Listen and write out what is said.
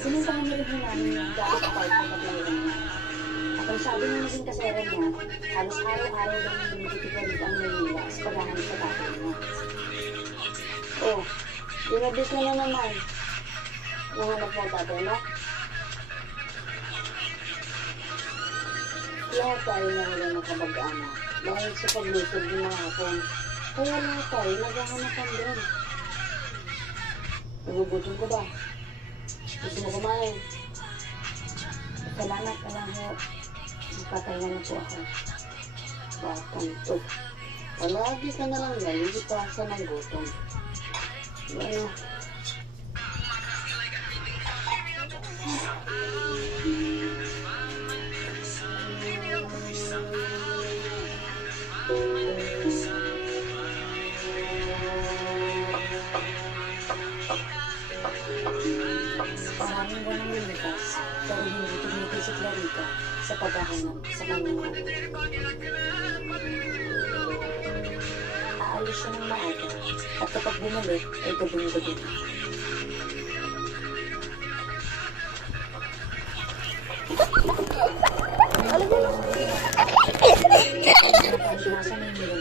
Pinuntahan na rin po namin yung dati apartment na pinuntahan niya. At ang sabi ng naging kasera niya, halos araw-araw daw nang binibitigan dito ang Maynila sa paghahanap sa tatay niya. Oh, dinabis na naman. Nahanap mo ang tatay mo? Lahat tayo na wala ng kamag-anak dahil sa paglusog ng mga hapon. Kaya lahat tayo naghahanapan din. Nagugutom ko ba? Gusto mo kumain? Salamat ka lang ho. Nagpapahinga na po ako. Batang to. Palagi ka na lang nalilipasan ng gutom. Bueno. Maraming buwan ng lumipas, pero hindi tumigil si Clarita sa paghahanap sa kanyang anak. Aalis siya ng maaga at kapag bumalik ay gabing-gabi na.